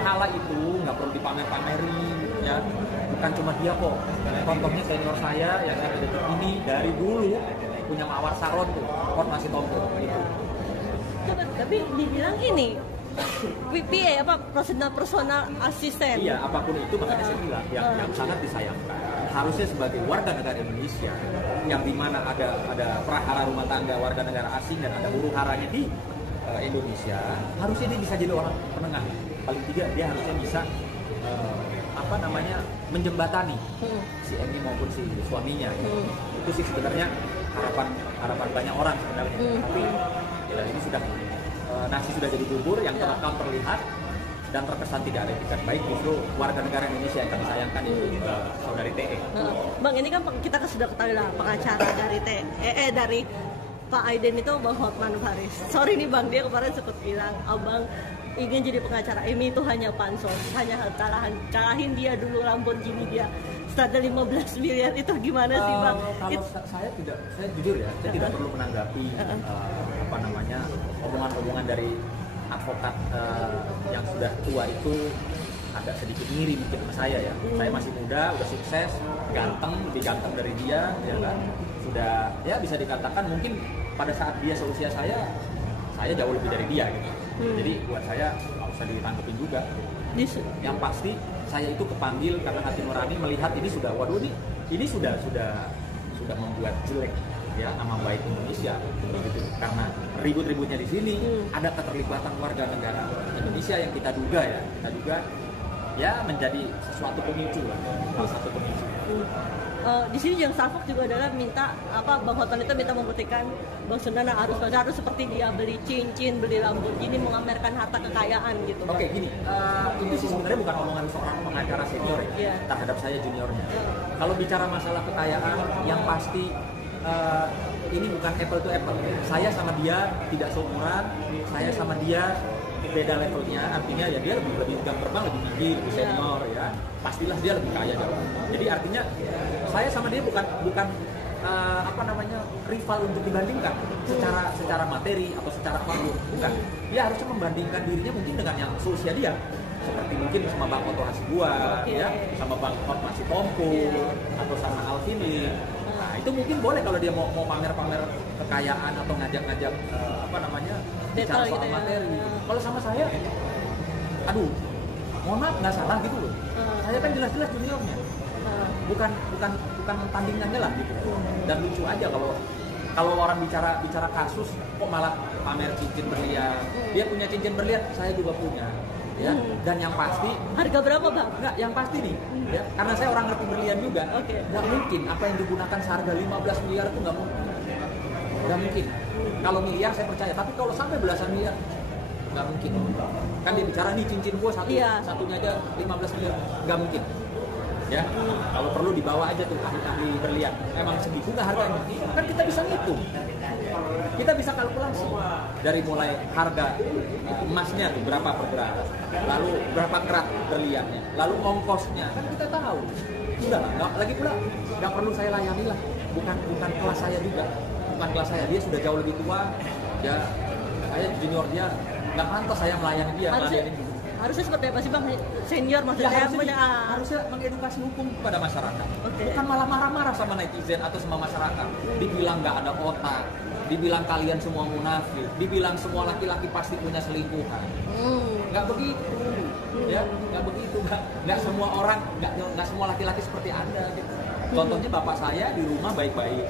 pahala itu nggak perlu dipamer-pamerin, ya. Bukan cuma dia kok. Contohnya senior saya yang ada di ini dari dulu punya mawar salon tuh, masih tompel gitu. Tapi dibilang ini PA apa personal asisten. Iya, apapun itu makanya saya bilang yang sangat disayangkan. Harusnya sebagai warga negara Indonesia yang dimana ada prahara rumah tangga warga negara asing dan ada huru haranya di Indonesia, harusnya dia bisa jadi orang penengah. Paling tidak dia harusnya bisa menjembatani si Emi maupun si suaminya. Itu sih sebenarnya harapan banyak orang sebenarnya. Tapi ya, ini sudah nasi sudah jadi bubur yang terlihat dan terkesan tidak ada etikat baik, justru warga negara Indonesia yang kami sayangkan itu saudari TE. Bang, ini kan kita sudah ketahui lah pengacara dari TE dari Pak Aiden itu Bang Hotman Paris. Sorry nih Bang, dia kemarin sempat bilang Abang ingin jadi pengacara Emi itu hanya pansos, hanya kalahin dia dulu Lamborghini dia startnya 15 miliar. Itu gimana sih Bang? Kalau saya jujur ya, saya tidak perlu menanggapi omongan-omongan dari advokat yang sudah tua itu agak sedikit ngiri mungkin sama saya ya. Saya masih muda, udah sukses, ganteng, lebih ganteng dari dia, ya kan. Sudah ya bisa dikatakan mungkin pada saat dia seusia saya jauh lebih dari dia gitu. Jadi buat saya nggak usah ditanggepin juga. Yang pasti saya itu kepanggil karena hati nurani melihat ini sudah, ini sudah membuat jelek ya nama baik Indonesia begitu, karena ribut-ributnya di sini ada keterlibatan warga negara Indonesia yang kita duga ya menjadi sesuatu pemicu lah, salah satu pemicu. Di sini yang Salfok juga adalah minta Bang Hotman itu minta membuktikan Bang Sundana harus seperti dia beli cincin, beli Lamborghini, mengamerkan harta kekayaan gitu. Oke, gini, itu sih sebenarnya bukan omongan seorang pengacara senior ya terhadap saya juniornya. Kalau bicara masalah kekayaan, yang pasti ini bukan apple to apple. Saya sama dia tidak seumuran, saya sama dia beda levelnya, artinya ya dia lebih jam terbang, lebih tinggi, lebih senior ya. Pastilah dia lebih kaya jauh. Jadi artinya saya sama dia bukan rival untuk dibandingkan secara materi atau secara apapun, bukan. Dia harusnya membandingkan dirinya mungkin dengan yang seusia dia, seperti mungkin sama Bang Oto Hasibuan, ya, sama Bang Hotman Sitompul, atau sama Alvin Lee. Nah itu mungkin boleh kalau dia mau pamer-pamer kekayaan atau ngajak-ngajak bicara soal materi. Kalau sama saya, aduh, mohon maaf nggak salah gitu loh. Saya kan jelas-jelas juniornya. Bukan tandingannya lah gitu. Dan lucu aja kalau orang bicara kasus kok malah pamer cincin berlian. Dia punya cincin berlian, saya juga punya. Ya, dan yang pasti harga berapa Bang? Enggak, yang pasti nih ya, karena saya orang ngerti berlian juga. Nggak mungkin apa yang digunakan seharga 15 miliar itu nggak mungkin. Kalau miliar saya percaya, tapi kalau sampai belasan miliar nggak mungkin. Kan dia bicara nih cincin gua satunya aja 15 miliar, nggak mungkin. Ya, kalau perlu dibawa aja tuh ahli berlian. Emang segitu nggak harganya? Kan kita bisa ngitung, kita bisa kalkulasi dari mulai harga emasnya tuh berapa per gram, lalu berapa kerat berliannya, lalu ongkosnya, kan kita tahu. Sudah lah, lagi pula nggak perlu saya layani lah. Bukan kelas saya juga, bukan kelas saya. Dia sudah jauh lebih tua, ya saya junior dia, nggak pantas saya melayani dia. Harusnya seperti apa sih Bang? Senior maksudnya harusnya mengedukasi hukum kepada masyarakat. Bukan malah marah-marah sama netizen atau sama masyarakat. Dibilang nggak ada otak, dibilang kalian semua munafik, dibilang semua laki-laki pasti punya selingkuhan. Nggak begitu. Ya, nggak begitu. Nggak semua orang, nggak semua laki-laki seperti Anda gitu. Contohnya bapak saya di rumah baik-baik,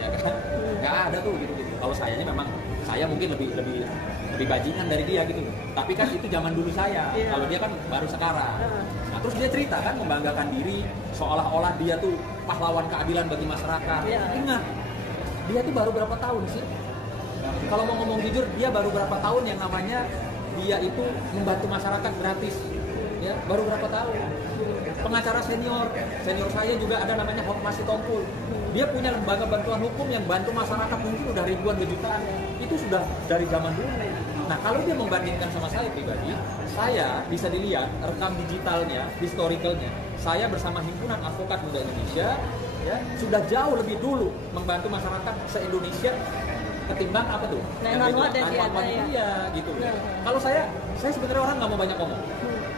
ya kan? Nggak ada tuh gitu. Kalau saya ini memang saya mungkin lebih bajingan dari dia gitu. Tapi kan itu zaman dulu saya. Kalau dia kan baru sekarang. Nah, terus dia cerita kan membanggakan diri seolah-olah dia tuh pahlawan keadilan bagi masyarakat. Ingat, dia tuh baru berapa tahun sih? Kalau mau ngomong jujur, dia baru berapa tahun yang namanya dia itu membantu masyarakat gratis. Ya, baru berapa tahun. Pengacara senior saya juga ada namanya Hotman Sitompul. Dia punya lembaga bantuan hukum yang bantu masyarakat mungkin udah ribuan jutaan. Itu sudah dari zaman dulu. Nah, kalau dia membandingkan sama saya pribadi, saya bisa dilihat rekam digitalnya, historicalnya. Saya bersama Himpunan Advokat Muda Indonesia, ya, sudah jauh lebih dulu membantu masyarakat se-Indonesia ketimbang apa tuh? Nah, gitu. Kalau saya sebenarnya orang nggak mau banyak ngomong.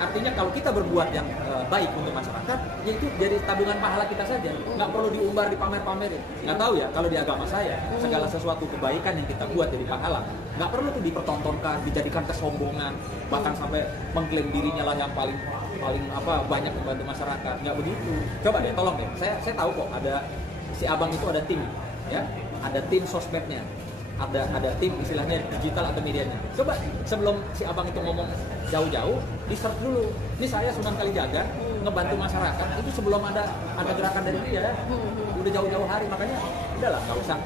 Artinya kalau kita berbuat yang baik untuk masyarakat, ya itu jadi tabungan pahala kita saja. Nggak perlu diumbar, dipamer-pamerin. Nggak tahu ya, kalau di agama saya, segala sesuatu kebaikan yang kita buat jadi pahala, nggak perlu tuh dipertontonkan, dijadikan kesombongan, bahkan sampai mengklaim dirinya lah yang paling banyak membantu masyarakat. Nggak begitu. Coba deh, tolong deh. Saya tahu kok ada si abang itu ada tim, ya, ada tim sosmednya, ada tim istilahnya digital atau medianya. Coba sebelum si abang itu ngomong jauh-jauh, di search dulu. Ini saya Sunan Kalijaga ngebantu masyarakat. Itu sebelum ada gerakan dari dia, udah jauh-jauh hari. Makanya udahlah, nggak usah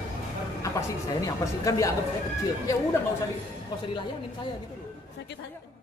apa sih saya ini apa sih, kan dianggap saya kecil. Ya udah nggak usah dilayangin saya gitu loh. Sakit hati.